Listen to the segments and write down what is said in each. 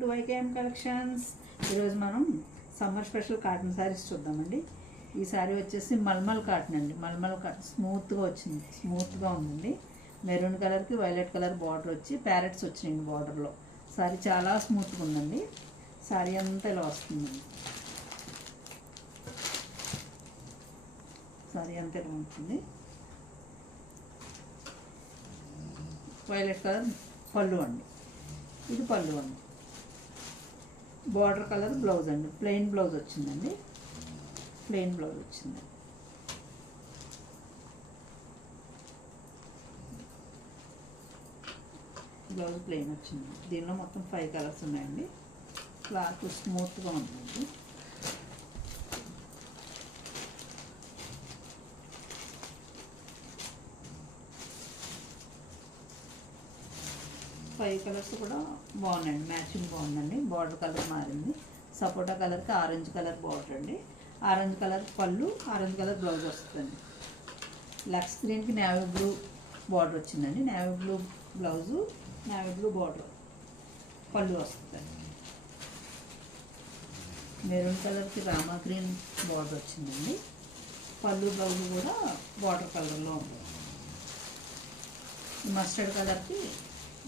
To వైకేఎం collections. ఈరోజు మనం summer special cotton saris చూద్దామండి. ఈ శారీ వచ్చేసి మల్మల్ కాటన్ అండి. మల్మల్ కాటన్ స్మూత్గా వచ్చింది, స్మూత్గా ఉందండి. మెరూన్ కలర్కి వైలెట్ కలర్ బార్డర్ వచ్చి ప్యారెట్స్ వచ్చినాయండి బార్డర్లో. శారీ చాలా స్మూత్గా ఉందండి. శారీ అంతా ఇలా వస్తుందండి. శారీ అంతా ఇలా ఉంటుంది. వైలెట్ కలర్ పళ్ళు అండి, ఇది పళ్ళు అండి. బార్డర్ కలర్ బ్లౌజ్ అండి, ప్లెయిన్ బ్లౌజ్ వచ్చిందండి. ప్లెయిన్ బ్లౌజ్ వచ్చింది. బ్లౌజ్ ప్లెయిన్ వచ్చింది. దీనిలో మొత్తం 5 కలర్స్ ఉన్నాయండి. క్లాత్ స్మూత్గా ఉందండి. ఫైవ్ కలర్స్ కూడా బాగున్నాయండి, మ్యాచింగ్ బాగుందండి. బార్డర్ కలర్ మారింది. సపోటా కలర్కి ఆరెంజ్ కలర్ బార్డర్ అండి. ఆరెంజ్ కలర్ పళ్ళు, ఆరెంజ్ కలర్ బ్లౌజ్ వస్తుందండి. లక్స్ గ్రీన్కి నేవీ బ్లూ బార్డర్ వచ్చిందండి. Navy blue blouse, navy blue border పళ్ళు వస్తుందండి. మెరూన్ కలర్కి రామా గ్రీన్ బార్డర్ వచ్చిందండి. పళ్ళు బ్లౌజ్ కూడా బార్డర్ కలర్లో ఉంది. మస్టర్డ్ కలర్కి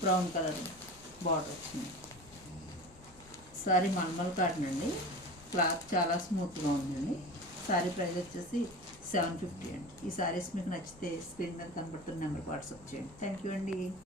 బ్రౌన్ కలర్ బార్డర్ వచ్చింది. శారీ మల్మల్ కాటన్ అండి. క్లాత్ చాలా స్మూత్గా ఉందండి. శారీ ప్రైస్ వచ్చేసి 750 అండి. ఈ శారీస్ మీకు నచ్చితే స్క్రీన్ మీద కనబడుతున్న నెంబర్కి వాట్సాప్ చేయండి. థ్యాంక్ యూ అండి.